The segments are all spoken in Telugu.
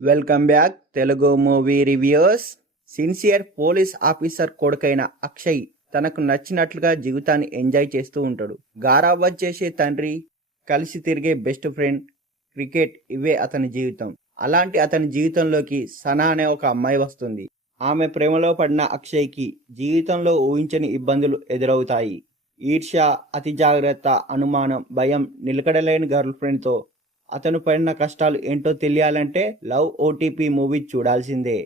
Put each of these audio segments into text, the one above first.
Welcome back Telugu movie reviews. Sincere police officer కొడుకైన అక్షయ్ తనకు నచ్చినట్లుగా జీవితాన్ని ఎంజాయ్ చేస్తూ ఉంటాడు. గారాబం చేసే తండ్రి, కలిసి తిరిగే బెస్ట్ ఫ్రెండ్, క్రికెట్ ఇవే అతని జీవితం. అలాంటి అతని జీవితంలోకి సనా అనే ఒక అమ్మాయి వస్తుంది. ఆమె ప్రేమలో పడిన అక్షయ్కి జీవితంలో ఊహించని ఇబ్బందులు ఎదురవుతాయి. ఈర్ష్య, అతి జాగ్రత్త, అనుమానం, భయం, నిలకడలేని గర్ల్ ఫ్రెండ్తో అతను పడిన కష్టాలు ఏంటో తెలియాలంటే లవ్ ఓటీపీ మూవీ చూడాల్సిందే.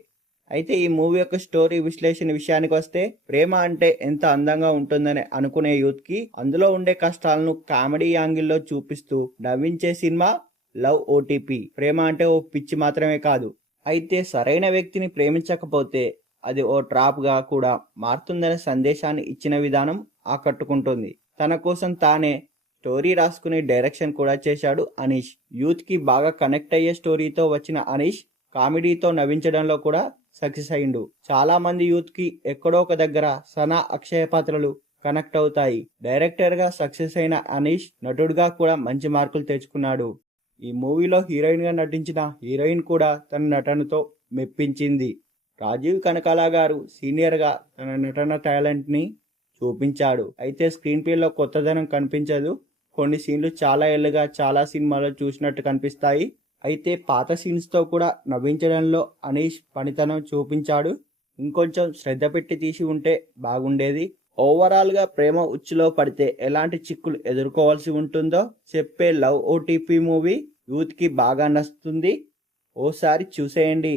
అయితే ఈ మూవీ యొక్క స్టోరీ విశ్లేషణ విషయానికి వస్తే, ప్రేమ అంటే ఎంత అందంగా ఉంటుందని అనుకునే యూత్కి అందులో ఉండే కష్టాలను కామెడీ యాంగిల్లో చూపిస్తూ నవ్వించే సినిమా లవ్ ఓటీపీ. ప్రేమ అంటే ఓ పిచ్చి మాత్రమే కాదు, అయితే సరైన వ్యక్తిని ప్రేమించకపోతే అది ఓ ట్రాప్గా కూడా మారుతుందనే సందేశాన్ని ఇచ్చిన విధానం ఆకట్టుకుంటుంది. తన కోసం తానే స్టోరీ రాసుకుని డైరెక్షన్ కూడా చేశాడు అనీష్. యూత్కి బాగా కనెక్ట్ అయ్యే స్టోరీతో వచ్చిన అనీష్ కామెడీతో నవ్వించడంలో కూడా సక్సెస్ అయిండు. చాలా మంది యూత్కి ఎక్కడో ఒక దగ్గర సనా, అక్షయ పాత్రలు కనెక్ట్ అవుతాయి. డైరెక్టర్గా సక్సెస్ అయిన అనీష్ నటుడుగా కూడా మంచి మార్కులు తెచ్చుకున్నాడు. ఈ మూవీలో హీరోయిన్గా నటించిన హీరోయిన్ కూడా తన నటనతో మెప్పించింది. రాజీవ్ కనకాల గారు సీనియర్గా తన నటన టాలెంట్ని చూపించాడు. అయితే స్క్రీన్ ప్లేలో కొత్తదనం కనిపించదు. కొన్ని సీన్లు చాలా ఏళ్ళుగా చాలా సినిమాల్లో చూసినట్టు కనిపిస్తాయి. అయితే పాత సీన్స్తో కూడా నవ్వించడంలో అనీష్ పనితనం చూపించాడు. ఇంకొంచెం శ్రద్ధ పెట్టి తీసి ఉంటే బాగుండేది. ఓవరాల్గా ప్రేమ ఉచ్చులో పడితే ఎలాంటి చిక్కులు ఎదుర్కోవాల్సి ఉంటుందో చెప్పే లవ్ ఓటీపీ మూవీ యూత్కి బాగా నచ్చుతుంది. ఓసారి చూసేయండి.